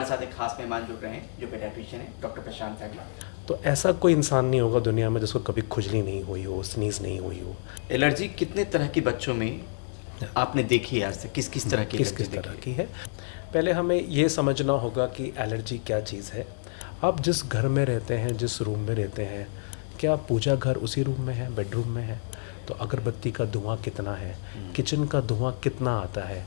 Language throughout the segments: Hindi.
हमारे साथ एक खास मेहमान जुड़ रहे हैं जो पेडियाट्रिशियन है, डॉक्टर प्रशांत अगला। तो ऐसा कोई इंसान नहीं होगा दुनिया में जिसको कभी खुजली नहीं हुई हो, स्नीज़ नहीं हुई हो। एलर्जी कितने तरह की बच्चों में आपने देखी है आज तक? किस किस तरह की किस एलर्जी किस तरह देखी की है। पहले हमें ये समझना होगा कि एलर्जी क्या चीज़ है। आप जिस घर में रहते हैं, जिस रूम में रहते हैं, क्या पूजा घर उसी रूम में है, बेडरूम में है? तो अगरबत्ती का धुआं कितना है, किचन का धुआं कितना आता है,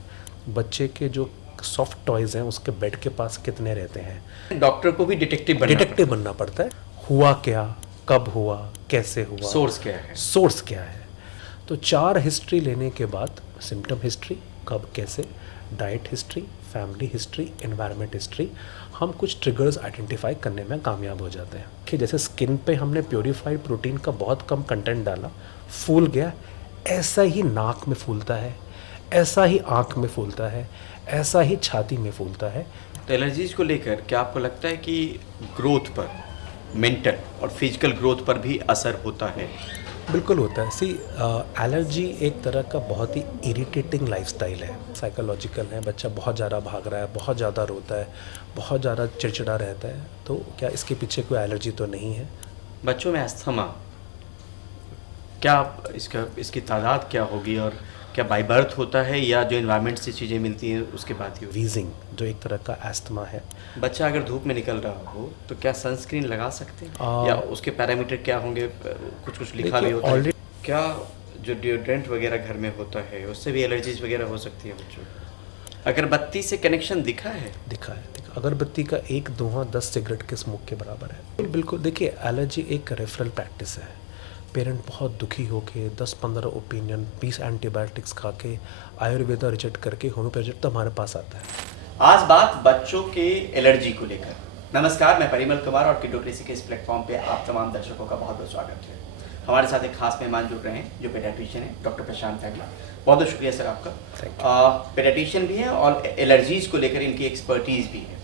बच्चे के जो सॉफ्ट टॉयज़ हैं उसके बेड के पास कितने रहते हैं। है? डॉक्टर को भी डिटेक्टिव डिटेक्टिव बनना पड़ता है। हुआ क्या, कब हुआ, कैसे हुआ, सोर्स क्या है? सोर्स क्या है। तो 4 हिस्ट्री लेने के बाद सिम्टम हिस्ट्री, कब कैसे, diet history, family history, environment history, हम कुछ ट्रिगर्स आइडेंटिफाई करने में कामयाब हो जाते हैं कि जैसे स्किन पे हमने प्योरीफाइड प्रोटीन का बहुत कम कंटेंट डाला, फूल गया, ऐसा ही नाक में फूलता है, ऐसा ही आँख में फूलता है, ऐसा ही छाती में फूलता है। तो एलर्जीज को लेकर क्या आपको लगता है कि ग्रोथ पर, मेंटल और फिजिकल ग्रोथ पर भी असर होता है? बिल्कुल होता है। सी एलर्जी एक तरह का बहुत ही इरिटेटिंग लाइफस्टाइल है, साइकोलॉजिकल है। बच्चा बहुत ज़्यादा भाग रहा है, बहुत ज़्यादा रोता है, बहुत ज़्यादा चिड़चिड़ा रहता है, तो क्या इसके पीछे कोई एलर्जी तो नहीं है? बच्चों में अस्थमा, क्या इसकी तादाद क्या होगी और क्या बाय बर्थ होता है या जो एनवायरनमेंट से चीज़ें मिलती हैं उसके बाद ही? वीजिंग जो एक तरह का एस्थमा है। बच्चा अगर धूप में निकल रहा हो तो क्या सनस्क्रीन लगा सकते हैं या उसके पैरामीटर क्या होंगे? कुछ कुछ लिखा भी होता है। क्या जो डिओड्रेंट वगैरह घर में होता है उससे भी एलर्जीज वगैरह हो सकती है बच्चों को? अगरबत्ती से कनेक्शन दिखा है? दिखा है। अगरबत्ती का एक धुआं 10 सिगरेट के स्मोक के बराबर है। बिल्कुल। देखिए, एलर्जी एक रेफरल प्रैक्टिस है। पेरेंट बहुत दुखी होके 10-15 ओपिनियन, 20 एंटीबायोटिक्स खा के, आयुर्वेदा रिजेक्ट करके होम्योपैथी तो हमारे पास आता है। आज बात बच्चों के एलर्जी को लेकर। नमस्कार, मैं परिमल कुमार और किडोक्रेसी के इस प्लेटफॉर्म पे आप तमाम दर्शकों का बहुत बहुत स्वागत है। हमारे साथ एक खास मेहमान जुड़ रहे हैं जो पेडियाट्रिशियन है, डॉक्टर प्रशांत अगला। बहुत बहुत शुक्रिया सर आपका। पेडियाट्रिशियन भी है और एलर्जीज को लेकर इनकी एक्सपर्टीज भी है।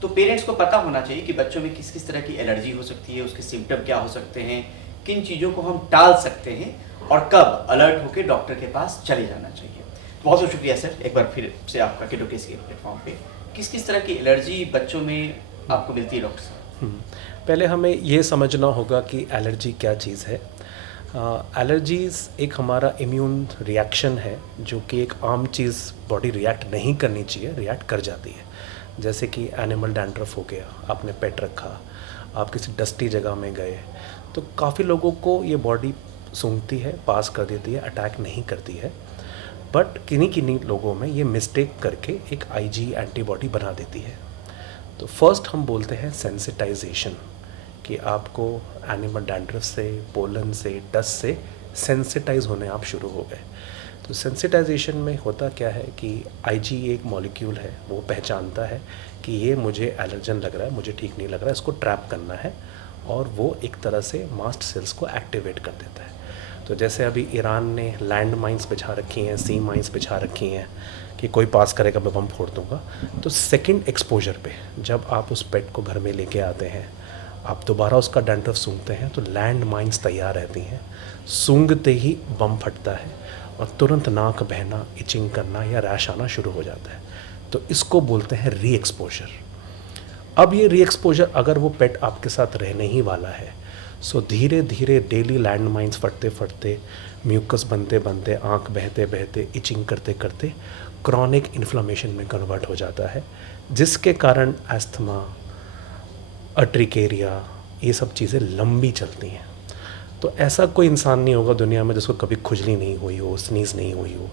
तो पेरेंट्स को पता होना चाहिए कि बच्चों में किस किस तरह की एलर्जी हो सकती है, उसके सिम्टम क्या हो सकते हैं, किन चीज़ों को हम टाल सकते हैं और कब अलर्ट होकर डॉक्टर के पास चले जाना चाहिए। बहुत बहुत शुक्रिया सर एक बार फिर से आपका किडोक्रेसी के प्लेटफॉर्म पे। किस किस तरह की एलर्जी बच्चों में आपको मिलती है डॉक्टर साहब? पहले हमें ये समझना होगा कि एलर्जी क्या चीज़ है। एलर्जीज़ एक हमारा इम्यून रिएक्शन है जो कि एक आम चीज़ बॉडी रिएक्ट नहीं करनी चाहिए, रिएक्ट कर जाती है। जैसे कि एनिमल डैंड्रफ हो गया, आपने पेट रखा, आप किसी डस्टी जगह में गए, तो काफ़ी लोगों को ये बॉडी सूंघती है, पास कर देती है, अटैक नहीं करती है। बट किन्हीं किन्हीं लोगों में ये मिस्टेक करके एक आईजी एंटीबॉडी बना देती है। तो फर्स्ट हम बोलते हैं सेंसिटाइजेशन, कि आपको एनिमल डैंड्रफ से, पोलन से, डस्ट से सेंसिटाइज होने आप शुरू हो गए। तो सेंसिटाइजेशन में होता क्या है कि आईजी एक मॉलिक्यूल है, वो पहचानता है कि ये मुझे एलर्जन लग रहा है, मुझे ठीक नहीं लग रहा है, इसको ट्रैप करना है, और वो एक तरह से मास्ट सेल्स को एक्टिवेट कर देता है। तो जैसे अभी ईरान ने लैंड माइंस बिछा रखी हैं, सी माइंस बिछा रखी हैं कि कोई पास करेगा मैं बम फोड़ दूंगा। तो सेकंड एक्सपोजर पे जब आप उस पेट को घर में लेके आते हैं, आप दोबारा उसका डैंड्रफ सूंघते हैं, तो लैंड माइंस तैयार रहती हैं, सूंघते ही बम फटता है और तुरंत नाक बहना, इचिंग करना या रैश आना शुरू हो जाता है। तो इसको बोलते हैं री एक्सपोजर। अब ये री एक्सपोजर अगर वो पेट आपके साथ रहने ही वाला है, सो धीरे धीरे डेली लैंड माइंस फटते फटते, म्यूकस बनते बनते, आँख बहते बहते, इचिंग करते करते क्रॉनिक इन्फ्लामेशन में कन्वर्ट हो जाता है, जिसके कारण एस्थमा, अर्टिकेरिया, ये सब चीज़ें लंबी चलती हैं। तो ऐसा कोई इंसान नहीं होगा दुनिया में जिसको कभी खुजली नहीं हुई हो, स्नीज़ नहीं हुई हो।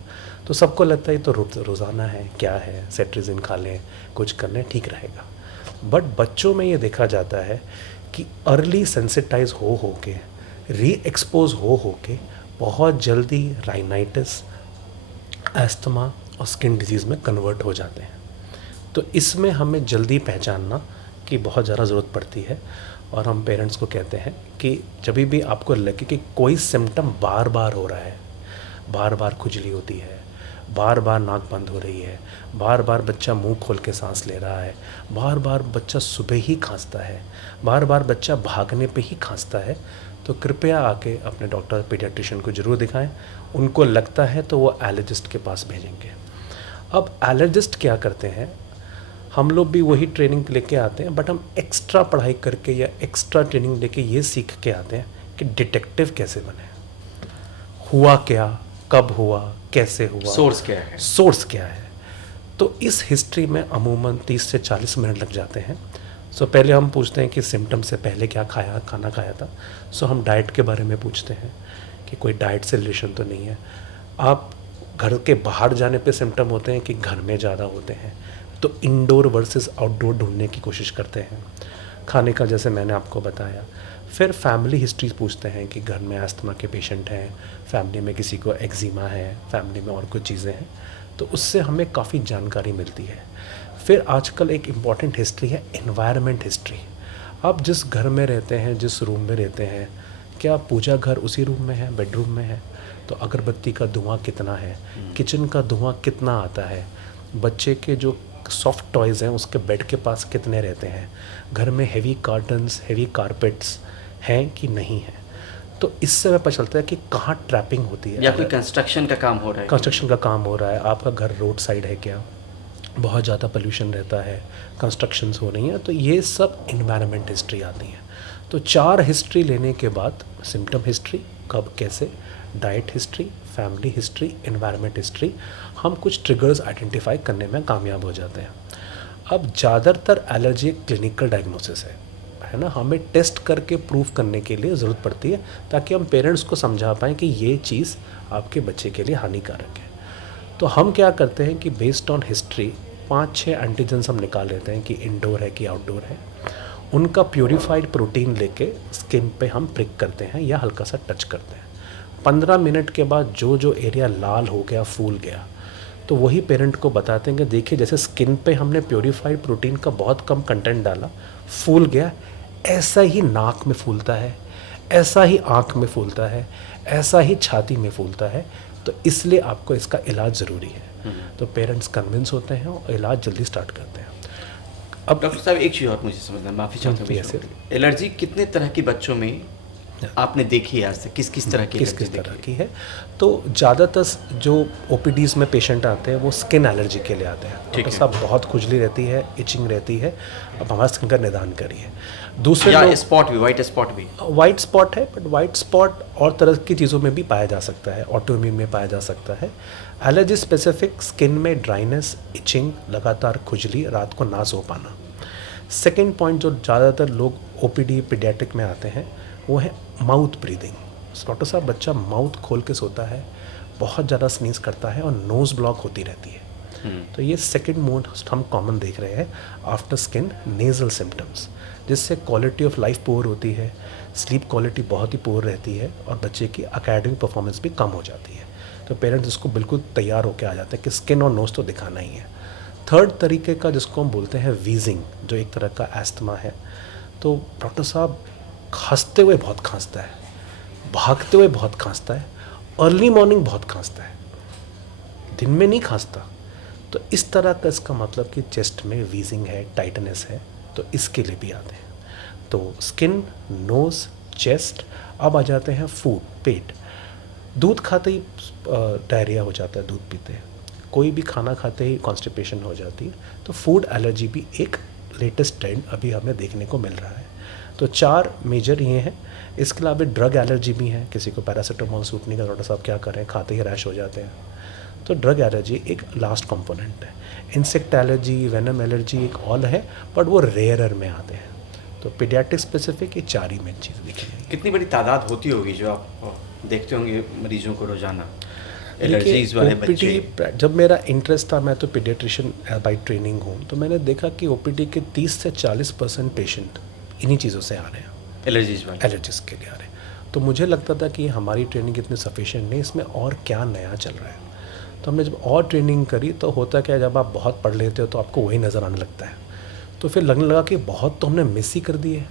तो सबको लगता है तो रोज़ाना है, क्या है, सेट्रिजिन खा लें, कुछ कर लें, ठीक रहेगा। बट बच्चों में ये देखा जाता है कि अर्ली सेंसिटाइज हो के, री एक्सपोज हो के बहुत जल्दी राइनाइटिस, एस्थमा और स्किन डिजीज़ में कन्वर्ट हो जाते हैं। तो इसमें हमें जल्दी पहचानना की बहुत ज़्यादा ज़रूरत पड़ती है। और हम पेरेंट्स को कहते हैं कि जब भी आपको लगे कि कोई सिम्टम बार बार हो रहा है, बार बार खुजली होती है, बार बार नाक बंद हो रही है, बार बार बच्चा मुंह खोल के सांस ले रहा है, बार बार बच्चा सुबह ही खांसता है, बार बार बच्चा भागने पे ही खांसता है, तो कृपया आके अपने डॉक्टर पीडियाट्रिशियन को ज़रूर दिखाएं। उनको लगता है तो वो एलर्जिस्ट के पास भेजेंगे। अब एलर्जिस्ट क्या करते हैं, हम लोग भी वही ट्रेनिंग लेके आते हैं, बट हम एक्स्ट्रा पढ़ाई करके या एक्स्ट्रा ट्रेनिंग लेके ये सीख के आते हैं कि डिटेक्टिव कैसे बने, हुआ क्या, कब हुआ, कैसे हुआ, सोर्स क्या है, सोर्स क्या है। तो इस हिस्ट्री में अमूमन 30 से 40 मिनट लग जाते हैं। सो पहले हम पूछते हैं कि सिम्टम से पहले क्या खाना खाया था। सो हम डाइट के बारे में पूछते हैं कि कोई डाइट से रिलेशन तो नहीं है। आप घर के बाहर जाने पे सिम्टम होते हैं कि घर में ज़्यादा होते हैं, तो इंडोर वर्सेस आउटडोर ढूंढने की कोशिश करते हैं। खाने का जैसे मैंने आपको बताया। फिर फैमिली हिस्ट्री पूछते हैं कि घर में अस्थमा के पेशेंट हैं, फैमिली में किसी को एक्जिमा है, फैमिली में और कुछ चीज़ें हैं, तो उससे हमें काफ़ी जानकारी मिलती है। फिर आजकल एक इम्पॉर्टेंट हिस्ट्री है एनवायरनमेंट हिस्ट्री। आप जिस घर में रहते हैं, जिस रूम में रहते हैं, क्या पूजा घर उसी रूम में है, बेडरूम में है, तो अगरबत्ती का धुआं कितना है, किचन का धुआं कितना आता है, बच्चे के जो सॉफ्ट टॉयज़ हैं उसके बेड के पास कितने रहते हैं, घर में हेवी कार्टन्स, हेवी कारपेट्स हैं कि नहीं है। तो इससे हमें पता चलता है कि कहाँ ट्रैपिंग होती है। या कोई कंस्ट्रक्शन का काम हो रहा है, कंस्ट्रक्शन का काम हो रहा है, आपका घर रोड साइड है क्या, बहुत ज़्यादा पोल्यूशन रहता है, कंस्ट्रक्शंस हो रही हैं, तो ये सब इन्वायरमेंट हिस्ट्री आती है। तो 4 हिस्ट्री लेने के बाद सिम्टम हिस्ट्री, कब कैसे, diet history, family history, environment history, हम कुछ ट्रिगर्स आइडेंटिफाई करने में कामयाब हो जाते हैं। अब ज़्यादातर एलर्जी एक क्लिनिकल डायग्नोसिस है ना, हमें टेस्ट करके प्रूव करने के लिए ज़रूरत पड़ती है ताकि हम पेरेंट्स को समझा पाएँ कि ये चीज़ आपके बच्चे के लिए हानिकारक है। तो हम क्या करते हैं कि बेस्ड ऑन हिस्ट्री 5-6 एंटीजन्स हम निकाल लेते हैं कि इंडोर है कि आउटडोर है। उनका प्योरीफाइड प्रोटीन लेके स्किन पे हम प्रिक करते हैं या हल्का सा टच करते हैं। 15 मिनट के बाद जो जो एरिया लाल हो गया, फूल गया, तो वही पेरेंट को बताते हैं कि देखिए जैसे स्किन पे हमने प्योरीफाइड प्रोटीन का बहुत कम कंटेंट डाला, फूल गया, ऐसा ही नाक में फूलता है, ऐसा ही आँख में फूलता है, ऐसा ही छाती में फूलता है, तो इसलिए आपको इसका इलाज ज़रूरी है। तो पेरेंट्स कन्विंस होते हैं और इलाज जल्दी स्टार्ट करते हैं। अब डॉक्टर साहब एक चीज़ और मुझे समझना, माफ़ी चाहता हूँ, ऐसे एलर्जी कितने तरह के बच्चों में आपने देखी है आज तक, किस किस तरह की किस किस तरह की है? तो ज़्यादातर जो ओपीडीज़ में पेशेंट आते हैं वो स्किन एलर्जी के लिए आते हैं। डॉक्टर साहब बहुत खुजली रहती है, इचिंग रहती है, अब हमारा स्किन का निदान करिए। दूसरे या स्पॉट भी, वाइट स्पॉट भी, वाइट स्पॉट है, बट वाइट स्पॉट और तरह की चीज़ों में भी पाया जा सकता है, ऑटोइम्यून में पाया जा सकता है। एलर्जी स्पेसिफिक स्किन में ड्राइनेस, इचिंग, लगातार खुजली, रात को ना सो पाना। सेकेंड पॉइंट जो ज़्यादातर लोग ओपीडी पीडियाट्रिक में आते हैं वो है माउथ ब्रीदिंग। डॉक्टर साहब बच्चा माउथ खोल के सोता है, बहुत ज़्यादा स्नीज करता है और नोज़ ब्लॉक होती रहती है। तो ये सेकेंड मोस्ट हम कॉमन देख रहे हैं आफ्टर स्किन नेज़ल सिम्टम्स, जिससे क्वालिटी ऑफ लाइफ पुअर होती है, स्लीप क्वालिटी बहुत ही पुअर रहती है और बच्चे की एकेडमिक परफॉर्मेंस भी कम हो जाती है। तो पेरेंट्स इसको बिल्कुल तैयार होकर आ जाते हैं कि स्किन और नोज़ तो दिखाना ही है। थर्ड तरीके का जिसको हम बोलते हैं वीजिंग, जो एक तरह का एस्थमा है। तो डॉक्टर साहब खांसते हुए बहुत खांसता है, भागते हुए बहुत खांसता है, अर्ली मॉर्निंग बहुत खांसता है, दिन में नहीं खांसता। तो इस तरह का इसका मतलब कि चेस्ट में वीजिंग है, टाइटनेस है, तो इसके लिए भी आते हैं। तो स्किन, नोज़, चेस्ट। अब आ जाते हैं फूड, पेट। दूध खाते ही डायरिया हो जाता है, दूध पीते हैं, कोई भी खाना खाते ही कॉन्स्टिपेशन हो जाती है। तो फूड एलर्जी भी एक लेटेस्ट ट्रेंड अभी हमें देखने को मिल रहा है। तो 4 मेजर ये हैं। इसके अलावा ड्रग एलर्जी भी है, किसी को पैरासीटामोल सूट नहीं कर, डॉक्टर साहब क्या करें, खाते ही रैश हो जाते हैं। तो ड्रग एलर्जी एक लास्ट कंपोनेंट है। इंसेक्ट एलर्जी, वेनम एलर्जी एक और है, बट वो रेयरर में आते हैं। तो पीडियाट्रिक स्पेसिफिक ये 4 ही मेन चीज़ दिखी है। कितनी बड़ी तादाद होती होगी जो आप देखते होंगे मरीजों को रोजाना एलर्जीज वाले बच्चे? जब मेरा इंटरेस्ट था, मैं तो पीडियाट्रिशियन बाई ट्रेनिंग हूँ, तो मैंने देखा कि ओपीडी के 30 से 40% पेशेंट इन्हीं चीज़ों से आ रहे हैं, एलर्जीज के लिए आ रहे हैं। तो मुझे लगता था कि हमारी ट्रेनिंग इतनी सफिशिएंट नहीं, इसमें और क्या नया चल रहा है। तो हमने जब और ट्रेनिंग करी तो होता क्या, जब आप बहुत पढ़ लेते हो तो आपको वही नज़र आने लगता है। तो फिर लगने लगा कि बहुत तो हमने मिस ही कर दिए।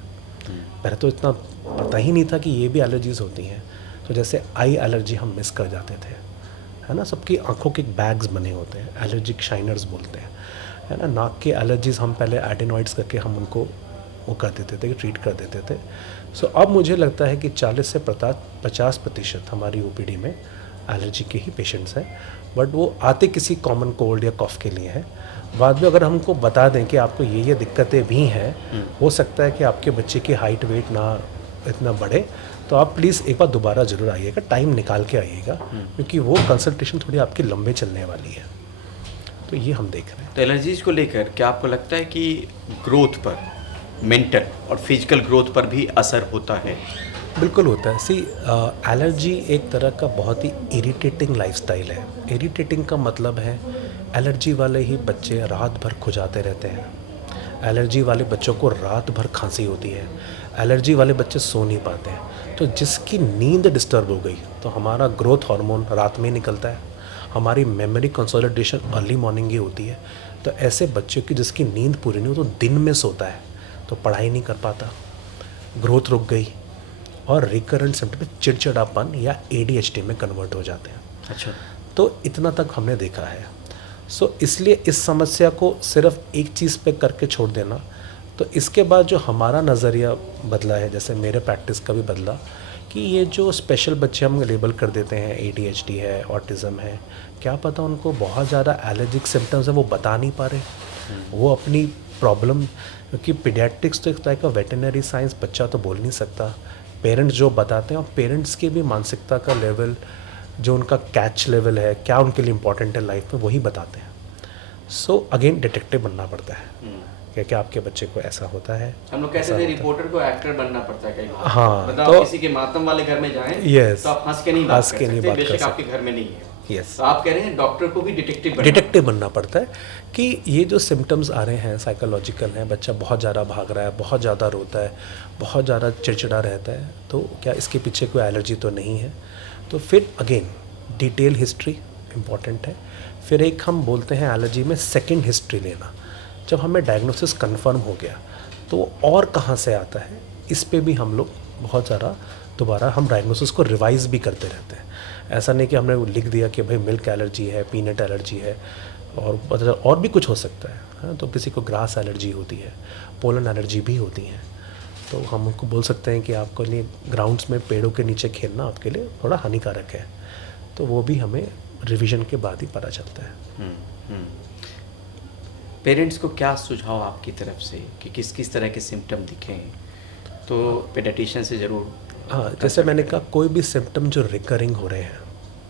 पहले तो इतना पता ही नहीं था कि ये भी एलर्जीज़ होती हैं। तो जैसे आई एलर्जी हम मिस कर जाते थे, है ना। सबकी आंखों के बैग्स बने होते हैं, एलर्जिक शाइनर्स बोलते हैं, है ना। नाक के एलर्जीज़ हम पहले एडेनॉइड्स करके हम उनको वो कर देते थे, ट्रीट कर देते थे। सो अब मुझे लगता है कि 40 से 50% हमारी ओपीडी में एलर्जी के ही पेशेंट्स हैं, बट वो आते किसी कॉमन कोल्ड या कॉफ के लिए हैं। बाद में अगर हमको बता दें कि आपको ये दिक्कतें भी हैं, हो सकता है कि आपके बच्चे की हाइट वेट ना इतना बढ़े, तो आप प्लीज़ एक बार दोबारा ज़रूर आइएगा, टाइम निकाल के आइएगा, क्योंकि वो कंसल्टेशन थोड़ी आपकी लंबे चलने वाली है। तो ये हम देख रहे हैं। तो एलर्जीज को लेकर क्या आपको लगता है कि ग्रोथ पर, मेंटल और फिजिकल ग्रोथ पर भी असर होता है? बिल्कुल होता है। सी, एलर्जी एक तरह का बहुत ही इरिटेटिंग लाइफस्टाइल है। इरिटेटिंग का मतलब है एलर्जी वाले ही बच्चे रात भर खुजाते रहते हैं, एलर्जी वाले बच्चों को रात भर खांसी होती है, एलर्जी वाले बच्चे सो नहीं पाते हैं। तो जिसकी नींद डिस्टर्ब हो गई तो हमारा ग्रोथ हार्मोन रात में ही निकलता है, हमारी मेमोरी कंसोलिडेशन अर्ली मॉर्निंग ही होती है। तो ऐसे बच्चों की जिसकी नींद पूरी नहीं हो तो दिन में सोता है, तो पढ़ाई नहीं कर पाता, ग्रोथ रुक गई, और रिकरेंट सिम्टम चिड़चिड़ापन या ADHD में कन्वर्ट हो जाते हैं। अच्छा। तो इतना तक हमने देखा है। इसलिए इस समस्या को सिर्फ एक चीज़ पे करके छोड़ देना, तो इसके बाद जो हमारा नज़रिया बदला है, जैसे मेरे प्रैक्टिस का भी बदला, कि ये जो स्पेशल बच्चे हम लेबल कर देते हैं ADHD है, ऑटिज़म है, क्या पता उनको बहुत ज़्यादा एलर्जिक सिम्टम्स है, वो बता नहीं पा रहे, वो अपनी प्रॉब्लम, क्योंकि पीडियाट्रिक्स तो एक टाइप का वेटरनरी साइंस, बच्चा तो बोल नहीं सकता, पेरेंट्स जो बताते हैं, और पेरेंट्स की भी मानसिकता का लेवल, जो उनका कैच लेवल है, क्या उनके लिए इम्पोर्टेंट है लाइफ में, वही बताते हैं। अगेन डिटेक्टिव बनना पड़ता है कि आपके बच्चे को ऐसा होता है। हम लोग कहते थे रिपोर्टर को एक्टर बनना पड़ता है कई बार। हाँ, मतलब तो आप किसी के मातम वाले घर में जाएं, Yes, तो आप हंस के नहीं बात कर सकते, बेशक आपके घर में नहीं है। यस, तो आप कह रहे हैं डॉक्टर को भी डिटेक्टिव बनना पड़ता है कि ये जो सिम्टम्स आ रहे हैं साइकोलॉजिकल हैं, बच्चा बहुत ज़्यादा भाग रहा है, बहुत ज़्यादा रोता है, बहुत ज़्यादा चिड़चिड़ा रहता है, तो क्या इसके पीछे कोई एलर्जी तो नहीं है? तो फिर अगेन डिटेल हिस्ट्री इम्पॉर्टेंट है। फिर एक हम बोलते हैं एलर्जी में सेकंड हिस्ट्री लेना। जब हमें डायग्नोसिस कंफर्म हो गया तो और कहाँ से आता है, इस पे भी हम लोग बहुत ज़्यादा दोबारा हम डायग्नोसिस को रिवाइज़ भी करते रहते हैं। ऐसा नहीं कि हमने लिख दिया कि भाई मिल्क एलर्जी है, पीनट एलर्जी है, और भी कुछ हो सकता है। हाँ, तो किसी को ग्रास एलर्जी होती है, पोलन एलर्जी भी होती है। तो हम उनको बोल सकते हैं कि आपको लिए ग्राउंड्स में पेड़ों के नीचे खेलना आपके लिए थोड़ा हानिकारक है। तो वो भी हमें रिवीजन के बाद ही पता चलता है। पेरेंट्स को क्या सुझाव आपकी तरफ से कि किस किस तरह के सिम्टम दिखें, तो पेडियाट्रिशियन से ज़रूर। हाँ, जैसे मैंने कहा, कोई भी सिम्टम जो रिकरिंग हो रहे हैं,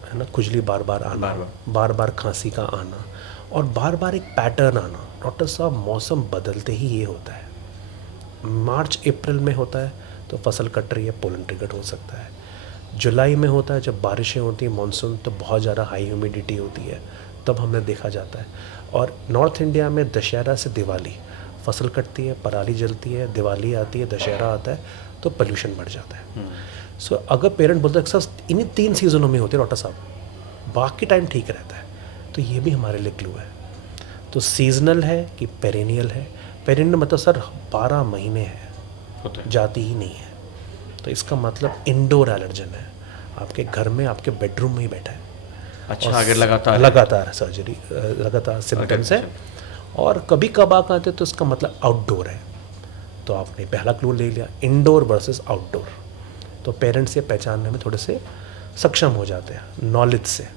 है ना, खुजली बार बार आना, बार बार खांसी का आना, और बार बार एक पैटर्न आना। डॉक्टर साहब, मौसम बदलते ही ये होता है। मार्च अप्रैल में होता है तो फसल कट रही है, पोलन ट्रिगर हो सकता है। जुलाई में होता है जब बारिशें होती हैं, मानसून, तो बहुत ज़्यादा हाई ह्यूमिडिटी होती है, तब हमने देखा जाता है। और नॉर्थ इंडिया में दशहरा से दिवाली, फसल कटती है, पराली जलती है, दिवाली आती है, दशहरा आता है, तो पोल्यूशन बढ़ जाता है। अगर पेरेंट बोलते हैं सर इन्हीं 3 सीज़नों में होते हैं डॉक्टर साहब, बाकी टाइम ठीक रहता है, तो ये भी हमारे लिए क्लू है। तो सीजनल है कि पेरेनियल है? पेरेनियल मतलब सर 12 महीने है, जाती ही नहीं है, तो इसका मतलब इंडोर एलर्जन है, आपके घर में, आपके बेडरूम में ही बैठा है। अच्छा, अगर लगातार सर्जरी, लगातार सिम्टम्स है, और कभी कभार आते तो इसका मतलब आउटडोर है। तो आपने पहला क्लू ले लिया, इंडोर वर्सेस आउटडोर। तो पेरेंट्स ये पहचानने में थोड़े से सक्षम हो जाते हैं नॉलेज से।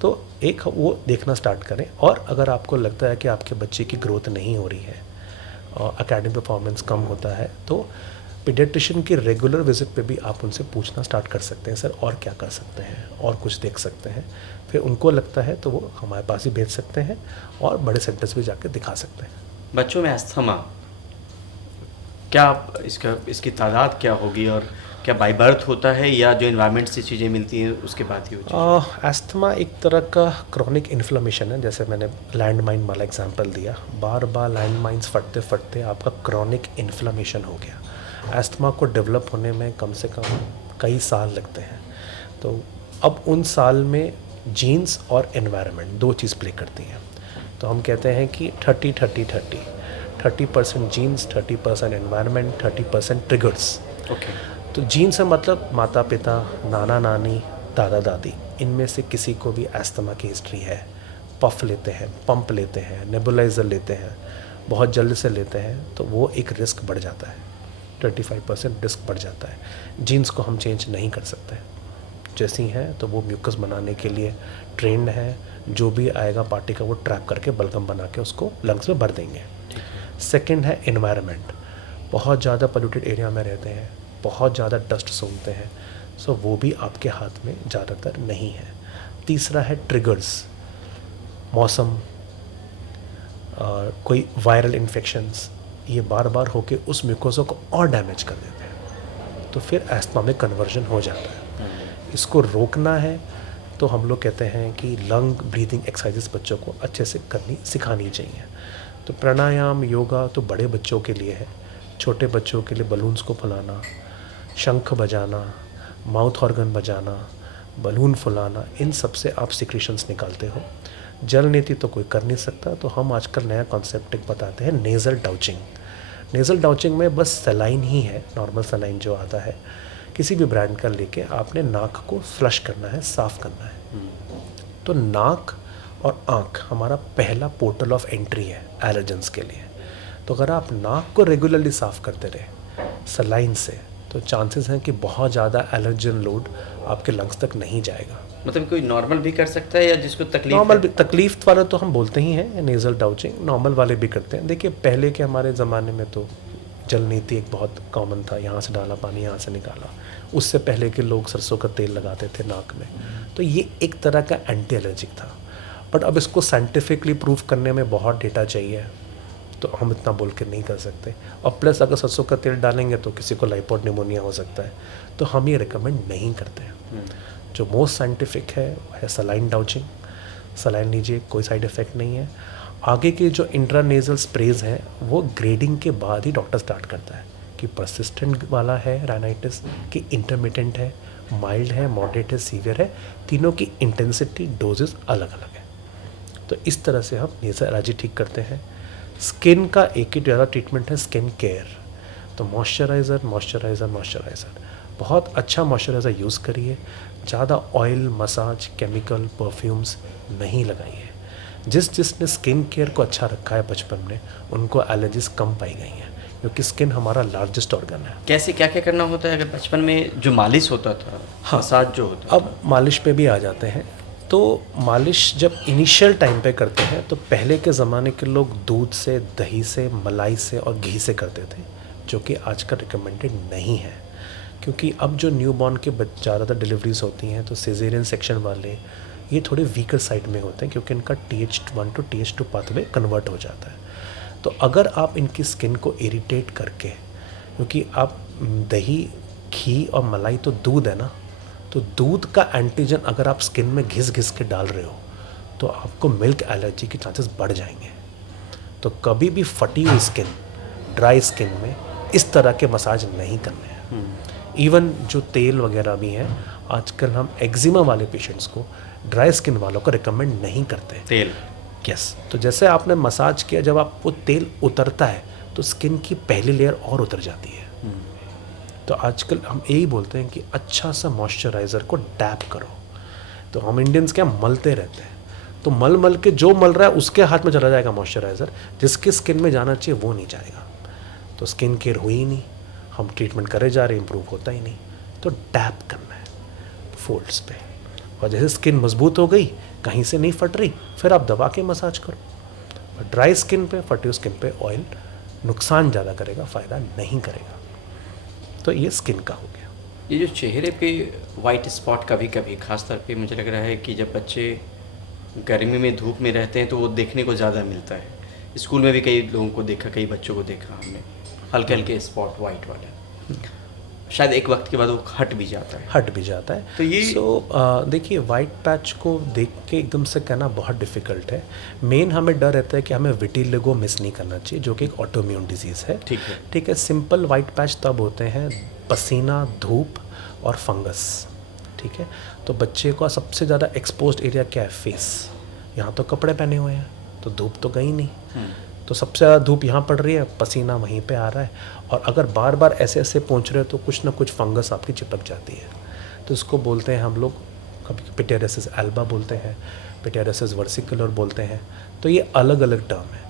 तो एक वो देखना स्टार्ट करें, और अगर आपको लगता है कि आपके बच्चे की ग्रोथ नहीं हो रही है और एकेडमिक परफॉर्मेंस कम होता है, तो पीडियाट्रिशियन की रेगुलर विजिट पे भी आप उनसे पूछना स्टार्ट कर सकते हैं, सर और क्या कर सकते हैं, और कुछ देख सकते हैं। फिर उनको लगता है तो वो हमारे पास ही भेज सकते हैं, और बड़े सेंटर्स भी जाके दिखा सकते हैं। बच्चों में अस्थमा, क्या इसकी तादाद क्या होगी, और क्या बाय बर्थ होता है या जो इन्वायरमेंट से चीज़ें मिलती हैं उसके बाद ही होती है? अस्थमा एक तरह का क्रॉनिक इन्फ्लेमेशन है। जैसे मैंने लैंड माइन वाला एग्जांपल दिया, बार बार लैंड माइन्स फटते फटते आपका क्रॉनिक इन्फ्लेमेशन हो गया। अस्थमा को डेवलप होने में कम से कम कई साल लगते हैं। तो अब उन साल में जीन्स और एनवायरनमेंट 2 चीज़ प्ले करती हैं। तो हम कहते हैं कि 30% जीन्स, 30% एनवायरनमेंट, 30% ट्रिगर्स। ओके। तो जीन से मतलब माता पिता, नाना नानी, दादा दादी, इनमें से किसी को भी अस्थमा की हिस्ट्री है, पफ लेते हैं, पंप लेते हैं, नेबुलाइजर लेते हैं, बहुत जल्द से लेते हैं, तो वो एक रिस्क बढ़ जाता है, 25% रिस्क बढ़ जाता है। जीन्स को हम चेंज नहीं कर सकते, जैसी हैं तो वो म्यूकस बनाने के लिए ट्रेंड है, जो भी आएगा पार्टी का वो ट्रैप करके बलगम बना के उसको लंग्स में भर देंगे। सेकंड है एनवायरनमेंट, बहुत ज़्यादा पोल्यूटेड एरिया में रहते हैं, बहुत ज़्यादा डस्ट सूंघते हैं, सो वो भी आपके हाथ में ज़्यादातर नहीं है। तीसरा है ट्रिगर्स, मौसम, कोई वायरल इन्फेक्शंस, ये बार बार होके उस म्यूकोसा को और डैमेज कर देते हैं, तो फिर एस्थमा में कन्वर्जन हो जाता है। इसको रोकना है तो हम लोग कहते हैं कि लंग ब्रीदिंग एक्सरसाइजेस बच्चों को अच्छे से करनी सिखानी चाहिए। तो प्राणायाम योगा तो बड़े बच्चों के लिए है, छोटे बच्चों के लिए बलून्स को फुलाना, शंख बजाना, माउथ ऑर्गन बजाना, बलून फुलाना, इन सब से आप सिक्रेशंस निकालते हो। जल नीति तो कोई कर नहीं सकता, तो हम आजकल नया कॉन्सेप्ट एक बताते हैं, नेज़ल डाउचिंग। नेज़ल डाउचिंग में बस सलाइन ही है, नॉर्मल सलाइन जो आता है किसी भी ब्रांड का लेके आपने नाक को फ्लश करना है, साफ़ करना है। तो नाक और आँख हमारा पहला पोर्टल ऑफ एंट्री है एलर्जेंस के लिए। तो अगर आप नाक को रेगुलरली साफ़ करते रहे सलाइन से, तो चांसेस हैं कि बहुत ज़्यादा एलर्जन लोड आपके लंग्स तक नहीं जाएगा। मतलब कोई नॉर्मल भी कर सकता है या जिसको तकलीफ नॉर्मल है? भी, तकलीफ वाला तो हम बोलते ही हैं नेज़ल डाउचिंग, नॉर्मल वाले भी करते हैं। देखिए पहले के हमारे ज़माने में तो जल नीति एक बहुत कॉमन था, यहाँ से डाला पानी यहाँ से निकाला। उससे पहले के लोग सरसों का तेल लगाते थे नाक में, तो ये एक तरह का एंटी एलर्जिक था। बट अब इसको साइंटिफिकली प्रूव करने में बहुत डेटा चाहिए, तो हम इतना बोल के नहीं कर सकते। और प्लस अगर सरसों का तेल डालेंगे तो किसी को लाइपोड निमोनिया हो सकता है, तो हम ये रिकमेंड नहीं करते हैं। जो मोस्ट साइंटिफिक है वो है सलाइन डाउचिंग। सलाइन लीजिए, कोई साइड इफ़ेक्ट नहीं है। आगे के जो इंट्रानेज़ल स्प्रेज हैं वो ग्रेडिंग के बाद ही डॉक्टर स्टार्ट करता है कि परसिस्टेंट वाला है राइनाइटिस, कि इंटरमिटेंट है, माइल्ड है, मॉडरेट है, सीवियर है। तीनों की इंटेंसिटी डोजेस अलग अलग है। तो इस तरह से हम नेज़ल एलर्जी ठीक करते हैं। स्किन का एक ही ज़्यादा ट्रीटमेंट है स्किन केयर। तो मॉइस्चराइज़र मॉइस्चराइज़र मॉइस्चराइज़र, बहुत अच्छा मॉइस्चराइज़र यूज़ करिए। ज़्यादा ऑयल, मसाज, केमिकल, परफ्यूम्स नहीं लगाइए। जिसने स्किन केयर को अच्छा रखा है बचपन में, उनको एलर्जीज कम पाई गई हैं, क्योंकि स्किन हमारा लार्जेस्ट ऑर्गन है। कैसे क्या क्या करना होता है? अगर बचपन में जो मालिश होता था, मसाज जो होता अब मालिश पे भी आ जाते हैं। तो मालिश जब इनिशियल टाइम पे करते हैं तो पहले के ज़माने के लोग दूध से, दही से, मलाई से और घी से करते थे, जो कि आजकल रिकमेंडेड नहीं है। क्योंकि अब जो न्यूबॉर्न के ज़्यादातर डिलीवरीज होती हैं तो सिजेरियन सेक्शन वाले ये थोड़े वीकर साइड में होते हैं, क्योंकि इनका TH1 to TH2 pathway convert हो जाता है। तो अगर आप इनकी स्किन को इरिटेट करके, क्योंकि आप दही, घी और मलाई तो दूध है ना, तो दूध का एंटीजन अगर आप स्किन में घिस घिस के डाल रहे हो तो आपको मिल्क एलर्जी के चांसेस बढ़ जाएंगे। तो कभी भी फटी हुई स्किन, ड्राई स्किन में इस तरह के मसाज नहीं करने हैं। इवन जो तेल वगैरह भी हैं, आजकल हम एक्जिमा वाले पेशेंट्स को, ड्राई स्किन वालों को रिकमेंड नहीं करते तेल। यस। तो जैसे आपने मसाज किया, जब आप वो तेल उतरता है तो स्किन की पहली लेयर और उतर जाती है। तो आजकल हम यही बोलते हैं कि अच्छा सा मॉइस्चराइज़र को डैप करो। तो हम इंडियंस क्या मलते रहते हैं, तो मल मल के जो मल रहा है उसके हाथ में चला जाएगा मॉइस्चराइज़र, जिसके स्किन में जाना चाहिए वो नहीं जाएगा। तो स्किन केयर हुई ही नहीं, हम ट्रीटमेंट करे जा रहे, इम्प्रूव होता ही नहीं। तो डैप करना है फोल्ड्स पे, और जैसे स्किन मजबूत हो गई, कहीं से नहीं फट रही, फिर आप दबा के मसाज करो। और ड्राई स्किन पे, फटी हुई स्किन पे ऑयल नुकसान ज़्यादा करेगा, फ़ायदा नहीं करेगा। तो ये स्किन का हो गया। ये जो चेहरे पे वाइट स्पॉट कभी कभी, खास तौर पे मुझे लग रहा है कि जब बच्चे गर्मी में धूप में रहते हैं तो वो देखने को ज़्यादा मिलता है। स्कूल में भी कई लोगों को देखा, कई बच्चों को देखा हमने, हल्के हल्के स्पॉट वाइट वाले। शायद एक वक्त के बाद वो हट भी जाता है। तो ये देखिए, वाइट पैच को देख के एकदम से कहना बहुत डिफ़िकल्ट है। मेन हमें डर रहता है कि हमें विटिलिगो मिस नहीं करना चाहिए, जो कि एक ऑटोइम्यून डिजीज़ है। ठीक है। सिंपल वाइट पैच तब होते हैं पसीना, धूप और फंगस। ठीक है। तो बच्चे का सबसे ज़्यादा एक्सपोज्ड एरिया क्या है? फेस। यहाँ तो कपड़े पहने हुए हैं तो धूप तो गई नहीं, तो सबसे ज़्यादा धूप यहाँ पड़ रही है, पसीना वहीं पे आ रहा है। और अगर बार बार ऐसे ऐसे पहुँच रहे हो तो कुछ ना कुछ फंगस आपकी चिपक जाती है। तो इसको बोलते हैं हम लोग कभी पिटेरियसिस एल्बा बोलते हैं, पिटेरियसिस वर्सिकुलर बोलते हैं। तो ये अलग अलग टर्म है।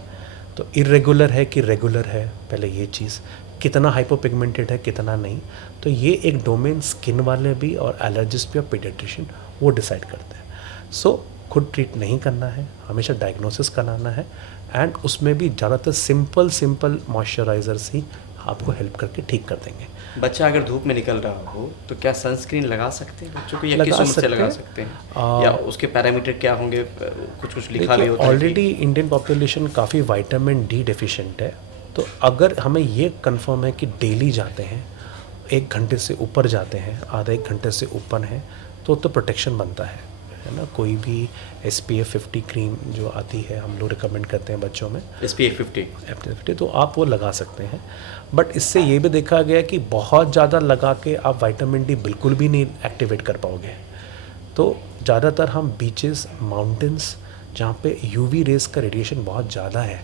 तो इरेगुलर है कि रेगुलर है, पहले ये चीज़, कितना हाइपोपिगमेंटेड है कितना नहीं, तो ये एक डोमेन स्किन वाले भी और एलर्जिस्ट भी और पीडियाट्रिशियन वो डिसाइड करते हैं। सो खुद ट्रीट नहीं करना है, हमेशा डायग्नोसिस कराना है एंड उसमें भी ज़्यादातर सिंपल मॉइस्चराइजर्स ही आपको हेल्प करके ठीक कर देंगे। बच्चा अगर धूप में निकल रहा हो तो क्या सनस्क्रीन लगा सकते हैं बच्चों को, या लगा किस उम्र से सकते लगा हैं। सकते हैं, या उसके पैरामीटर क्या होंगे, कुछ लिखा भी देखिए होता है कि- ऑलरेडी इंडियन पॉपुलेशन काफ़ी विटामिन डी डेफिशिएंट है, तो अगर हमें ये कंफर्म है कि डेली जाते हैं, 1 घंटे से ऊपर जाते हैं, आधा 1 घंटे से ऊपर है, तो प्रोटेक्शन बनता है ना। कोई भी SPF 50 क्रीम जो आती है हम लोग रिकमेंड करते हैं बच्चों में, SPF 50। FT50, तो आप वो लगा सकते हैं। बट इससे ये भी देखा गया कि बहुत ज़्यादा लगा के आप विटामिन डी बिल्कुल भी नहीं एक्टिवेट कर पाओगे। तो ज़्यादातर हम बीचेस, माउंटेन्स जहाँ पे UV रेस का रेडिएशन बहुत ज़्यादा है,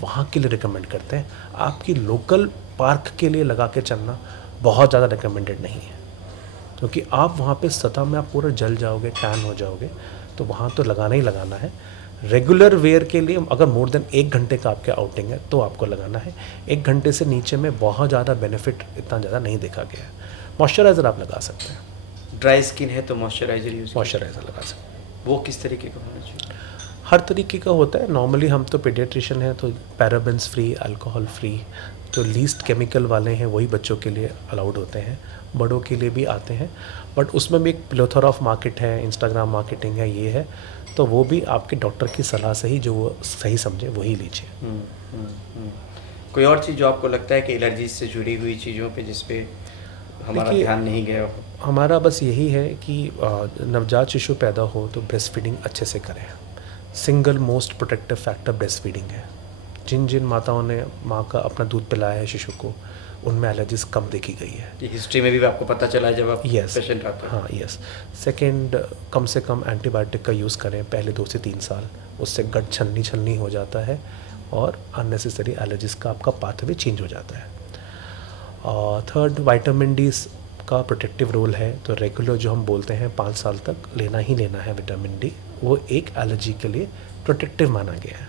वहाँ के लिए रिकमेंड करते हैं। आपकी लोकल पार्क के लिए लगा के चलना बहुत ज़्यादा रिकमेंडेड नहीं है, क्योंकि आप वहाँ पे सतह में आप पूरा जल जाओगे, टैन हो जाओगे, तो वहाँ तो लगाना ही लगाना है। रेगुलर वेयर के लिए अगर मोर देन 1 घंटे का आपके आउटिंग है तो आपको लगाना है। 1 घंटे से नीचे में बहुत ज़्यादा बेनिफिट इतना ज़्यादा नहीं देखा गया है। मॉइस्चराइज़र आप लगा सकते हैं, ड्राई स्किन है तो मॉइस्चराइजर यूज, मॉइस्चराइज़र लगा सकते हैं। वो किस तरीके का होना चाहिए? हर तरीके का होता है। नॉर्मली हम तो पीडियाट्रिशियन हैं, तो पैराबेन्स फ्री, अल्कोहल फ्री, जो लीस्ट केमिकल वाले हैं वही बच्चों के लिए अलाउड होते हैं, बड़ों के लिए भी आते हैं। बट उसमें भी एक प्लेथोरा ऑफ मार्केट है, इंस्टाग्राम मार्केटिंग है, ये है, तो वो भी आपके डॉक्टर की सलाह से ही जो वो सही समझे वही लीजिए। कोई और चीज़ जो आपको लगता है कि एलर्जी से जुड़ी हुई चीज़ों पे जिस पे हमारा देखिए, ध्यान नहीं गया हो? हमारा बस यही है कि नवजात शिशु पैदा हो तो ब्रेस्ट फीडिंग अच्छे से करें। Single most protective factor breast feeding है। जिन जिन माताओं ने माँ का अपना दूध पिलाया है शिशु को, उनमें एलर्जीज कम देखी गई है। ये हिस्ट्री में भी आपको पता चला है जब आप यस, पेशेंट आते हैं? हाँ, यस। सेकेंड, कम से कम एंटीबायोटिक का यूज़ करें पहले 2 से 3 साल, उससे गट छलनी हो जाता है और अननेसेसरी एलर्जीज का आपका पाथवे चेंज हो जाता है। और थर्ड, विटामिन डी का प्रोटेक्टिव रोल है, तो रेगुलर जो हम बोलते हैं 5 साल तक लेना ही लेना है विटामिन डी, वो एक एलर्जी के लिए प्रोटेक्टिव माना गया है।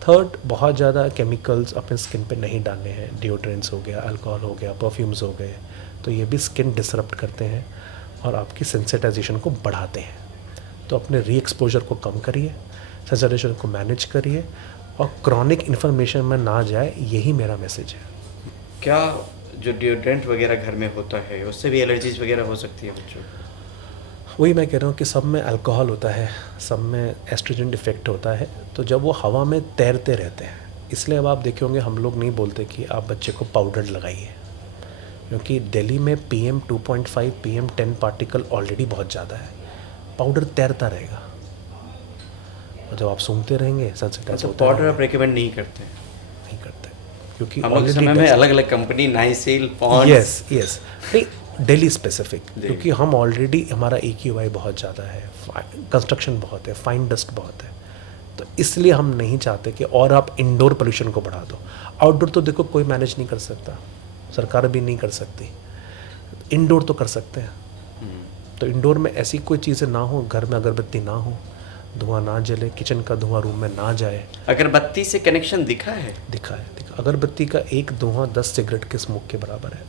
थर्ड, बहुत ज़्यादा केमिकल्स अपने स्किन पे नहीं डालने हैं। डिओड्रेंट्स हो गया, अल्कोहल हो गया, परफ्यूम्स हो गए, तो ये भी स्किन डिसरप्ट करते हैं और आपकी सेंसिटाइजेशन को बढ़ाते हैं। तो अपने री एक्सपोजर को कम करिए, सेंसिटाइजेशन को मैनेज करिए और क्रॉनिक इन्फ्लेमेशन में ना जाए, यही मेरा मैसेज है। क्या जो डिओड्रेंट वगैरह घर में होता है उससे भी एलर्जीज वगैरह हो सकती है बच्चों को? वही मैं कह रहा हूँ कि सब में अल्कोहल होता है, सब में एस्ट्रोजन इफेक्ट होता है, तो जब वो हवा में तैरते रहते हैं, इसलिए अब आप देखे होंगे हम लोग नहीं बोलते कि आप बच्चे को पाउडर लगाइए, क्योंकि दिल्ली में PM 2.5, PM 10 पार्टिकल ऑलरेडी बहुत ज़्यादा है। पाउडर तैरता रहेगा और जब आप सूंघते रहेंगे सेंसिटाइज तो होता पाउडर आप रिकमेंड नहीं करते? नहीं करते, क्योंकि हम लोग के समय में अलग अलग कंपनी, नाइसिल, पॉन्ड्स। यस नहीं, डेली स्पेसिफिक, क्योंकि हम ऑलरेडी हमारा AQI बहुत ज़्यादा है, कंस्ट्रक्शन बहुत है, फाइन डस्ट बहुत है, तो इसलिए हम नहीं चाहते कि और आप इंडोर पोल्यूशन को बढ़ा दो। आउटडोर तो देखो कोई मैनेज नहीं कर सकता, सरकार भी नहीं कर सकती, इंडोर तो कर सकते हैं। तो इंडोर में ऐसी कोई चीज़ें ना हो, घर में अगरबत्ती ना हो, धुआं ना जले, किचन का धुआं रूम में ना जाए। अगरबत्ती से कनेक्शन दिखा है? दिखा है। अगरबत्ती का एक धुआं 10 सिगरेट के स्मोक के बराबर है,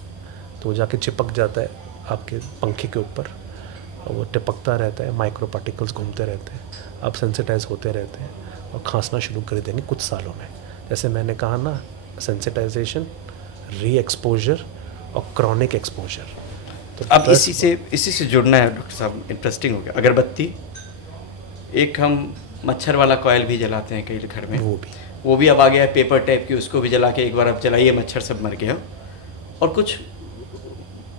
तो वो जाके चिपक जाता है आपके पंखे के ऊपर और वो टिपकता रहता है, माइक्रो पार्टिकल्स घूमते रहते हैं, आप सेंसिटाइज होते रहते हैं और खांसना शुरू कर देंगे कुछ सालों में। जैसे मैंने कहा ना, सेंसिटाइजेशन, री एक्सपोजर और क्रॉनिक एक्सपोजर। तो अब इसी से जुड़ना है डॉक्टर साहब, इंटरेस्टिंग हो गया। अगरबत्ती, एक हम मच्छर वाला कॉयल भी जलाते हैं कई घर में, वो भी अब आ गया है पेपर टाइप की, उसको भी जला के एक बार आप जलाइए, मच्छर सब मर गया। और कुछ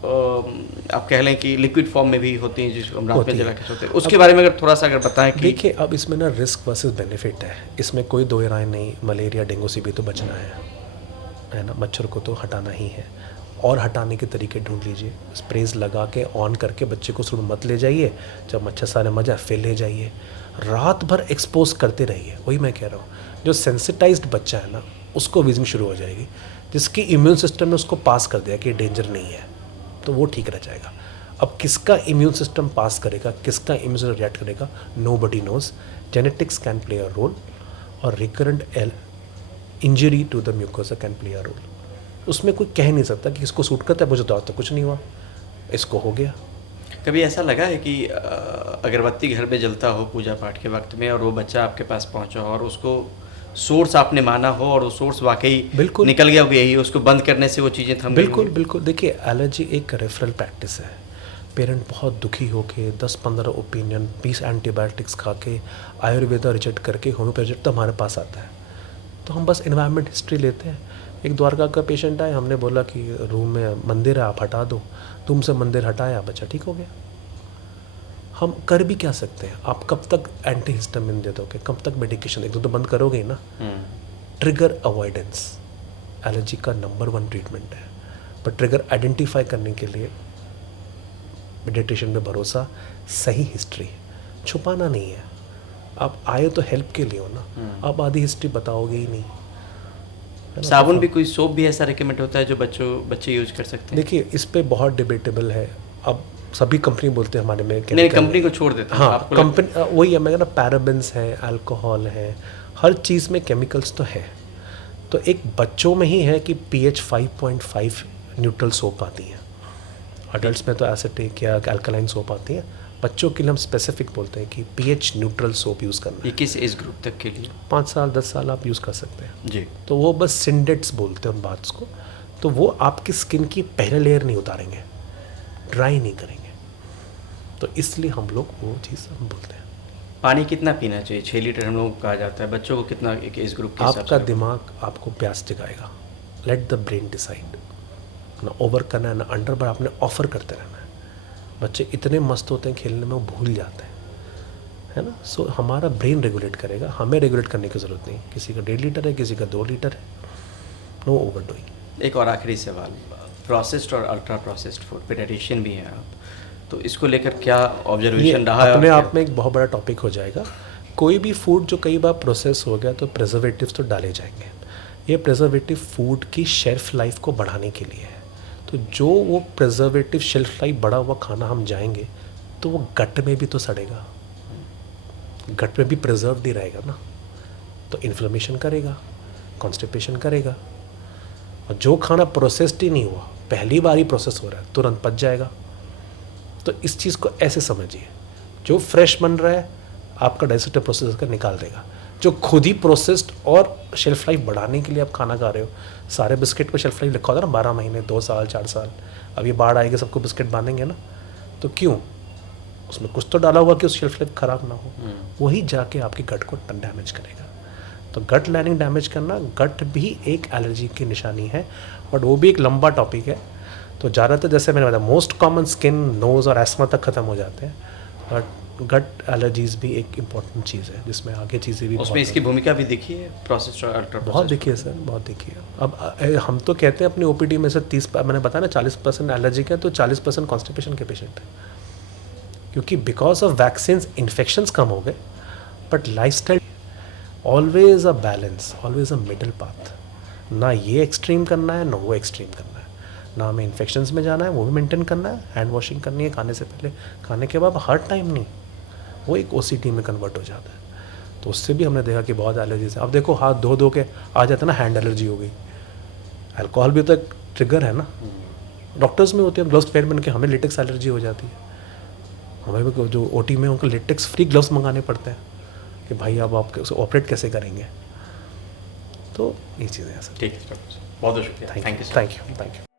आप कह लें कि लिक्विड फॉर्म में भी होती हैं जिसको हम रात में जला के सोते हैं, उसके बारे में अगर थोड़ा सा अगर बताएं कि। देखिए, अब इसमें ना रिस्क वर्सेस बेनिफिट है, इसमें कोई दो राय नहीं। मलेरिया, डेंगू से भी तो बचना है ना, मच्छर को तो हटाना ही है, और हटाने के तरीके ढूंढ लीजिए। स्प्रेज लगा के ऑन करके बच्चे को शुरू मत ले जाइए, जब मच्छर सारे मजा फिर ले जाइए, रात भर एक्सपोज करते रहिए। वही मैं कह रहा हूँ, जो सेंसिटाइज्ड बच्चा है ना, उसको वीजिंग शुरू हो जाएगी, जिसकी इम्यून सिस्टम ने उसको पास कर दिया कि डेंजर नहीं है, तो वो ठीक रह जाएगा। अब किसका इम्यून सिस्टम पास करेगा, किसका इम्यून सिस्टम रिएक्ट करेगा, nobody knows. Genetics can play a role और recurrent injury to the mucosa can play a role. उसमें कोई कह नहीं सकता कि इसको सूट करता है, मुझे तो आज तक कुछ नहीं हुआ, इसको हो गया। कभी ऐसा लगा है कि अगरबत्ती घर में जलता हो पूजा पाठ के वक्त में और वो बच्चा आपके पास पहुंचा हो और उसको सोर्स आपने माना हो और वो सोर्स वाकई बिल्कुल निकल गया हो, यही उसको बंद करने से वो चीज़ें थम गई बिल्कुल होंगी? बिल्कुल देखिए, एलर्जी एक रेफरल प्रैक्टिस है। पेरेंट बहुत दुखी होके 10-15 ओपिनियन 20 एंटीबायोटिक्स खा के आयुर्वेदा रिजेक्ट करके होम्योपैथी तो हमारे पास आता है। तो हम बस एनवायरनमेंट हिस्ट्री लेते हैं। एक द्वारका का पेशेंट आए, हमने बोला कि रूम में मंदिर है, आप हटा दो। तुम से मंदिर हटाया, बच्चा ठीक हो गया। हम कर भी क्या सकते हैं? आप कब तक एंटी हिस्टामिन दे दोगे? कब तक मेडिकेशन एक दो तो बंद करोगे ही ना। ट्रिगर अवॉइडेंस एलर्जी का नंबर 1 ट्रीटमेंट है। पर ट्रिगर आइडेंटिफाई करने के लिए मेडिटेशन में भरोसा, सही हिस्ट्री, छुपाना नहीं है। आप आए तो हेल्प के लिए हो ना, आप आधी हिस्ट्री बताओगे ही नहीं, है ना। साबुन भी, कोई सोप भी ऐसा रिकमेंड होता है जो बच्चे यूज कर सकते हैं? देखिए, इस पे बहुत डिबेटेबल है। अब सभी कंपनी बोलते हैं हमारे में नहीं, chemical कंपनी है। को छोड़ देते हैं। हाँ, आपको कंपनी वही है, मैं कहना पैराबेंस है, अल्कोहल है, हर चीज़ में केमिकल्स तो है। तो एक बच्चों में ही है कि pH 5.5 न्यूट्रल सोप आती है। अडल्ट्स में तो एसिटिक या अल्कलाइन सोप आती है। बच्चों के लिए हम स्पेसिफिक बोलते हैं कि pH न्यूट्रल सोप यूज़ करना ये है। किस एज ग्रुप तक के लिए? 5 साल 10 साल आप यूज़ कर सकते हैं। जी। तो वो बस सिंडेट्स बोलते हैं उन बात्स को। तो वो आपकी स्किन की पहले लेयर नहीं उतारेंगे, ड्राई नहीं करेंगे। तो इसलिए हम लोग वो चीज़ हम बोलते हैं। पानी कितना पीना चाहिए? 6 लीटर हम लोग को कहा जाता है। बच्चों को कितना एक एज ग्रुप के हिसाब आपका से? दिमाग आपको प्यास जगाएगा। Let the brain decide. ना ओवर करना है ना अंडर, पर आपने ऑफर करते रहना है। बच्चे इतने मस्त होते हैं खेलने में, वो भूल जाते हैं, है ना। सो हमारा ब्रेन रेगुलेट करेगा, हमें रेगुलेट करने की ज़रूरत नहीं। किसी का 1.5 लीटर है, किसी का 2 लीटर है। No overdoing. एक और आखिरी सवाल, प्रोसेस्ड और अल्ट्रा प्रोसेस्ड फूड, पेडियाट्रिशियन भी हैं आप, तो इसको लेकर क्या ऑब्जर्वेशन रहा है? अपने और आप में एक बहुत बड़ा टॉपिक हो जाएगा। कोई भी फूड जो कई बार प्रोसेस हो गया तो प्रिजर्वेटिव्स तो डाले जाएंगे। ये प्रिजर्वेटिव फूड की शेल्फ लाइफ को बढ़ाने के लिए है। तो जो वो प्रिजर्वेटिव शेल्फ लाइफ बढ़ा हुआ खाना हम जाएंगे तो वो गट में भी तो सड़ेगा, गट में भी प्रिजर्व नहीं रहेगा ना। तो इन्फ्लेमेशन करेगा, कॉन्स्टिपेशन करेगा। और जो खाना प्रोसेस्ड ही नहीं हुआ, पहली बार ही प्रोसेस हो रहा है, तुरंत पच जाएगा। तो इस चीज़ को ऐसे समझिए, जो फ्रेश बन रहा है आपका डाइजेस्टिव प्रोसेस कर निकाल देगा। जो खुद ही प्रोसेस्ड और शेल्फ लाइफ बढ़ाने के लिए आप खाना खा रहे हो, सारे बिस्किट पर शेल्फ लाइफ लिखा होता है ना 12 महीने, 2 साल 4 साल। अब ये बाढ़ आएगी, सबको बिस्किट बांधेंगे ना, तो क्यों? उसमें कुछ तो डाला हुआ कि उस शेल्फ लाइफ ख़राब ना हो। वही जाके आपके गट को डैमेज करेगा। तो गट लाइनिंग डैमेज करना, गट भी एक एलर्जी की निशानी है, बट वो भी एक लंबा टॉपिक है। तो ज़्यादातर जैसे मैंने बताया, मोस्ट कॉमन स्किन, नोज़ और एस्मा तक ख़त्म हो जाते हैं, बट गट एलर्जीज भी एक इम्पॉर्टेंट चीज़ है जिसमें आगे चीज़ें भी उसमें इसकी भूमिका भी दिखी है, प्रोसेस्ड और अल्ट्रा बहुत दिखी है सर, बहुत दिखी है। अब हम तो कहते हैं अपनी ओपीडी में से 30, मैंने बताया ना 40% एलर्जी का, तो 40% कॉन्स्टिपेशन के पेशेंट हैं। क्योंकि बिकॉज ऑफ वैक्सीन इन्फेक्शंस कम हो गए, but lifestyle always a balance, always a middle path. ना ये एक्सट्रीम करना है, ना वो एक्सट्रीम करना है। ना हमें इन्फेक्शंस में जाना है, वो भी मेंटेन करना है। हैंड वॉशिंग करनी है खाने से पहले, खाने के बाद, हर टाइम नहीं। वो एक ओसीडी में कन्वर्ट हो जाता है। तो उससे भी हमने देखा कि बहुत एलर्जीज है। अब देखो, हाथ धो धो के आ जाता है ना, हैंड एलर्जी हो गई। अल्कोहल भी तो एक ट्रिगर है ना। डॉक्टर्स में होती है, ग्लव्स पहन के हमें लेटेक्स एलर्जी हो जाती है। हमें भी जो ओटी में उनको लेटेक्स फ्री ग्लव्स मंगाने पड़ते हैं कि भाई अब आप ऑपरेट कैसे करेंगे। तो ये चीज़ें हैं सर। ठीक है, बहुत बहुत शुक्रिया, थैंक यू। Thank you.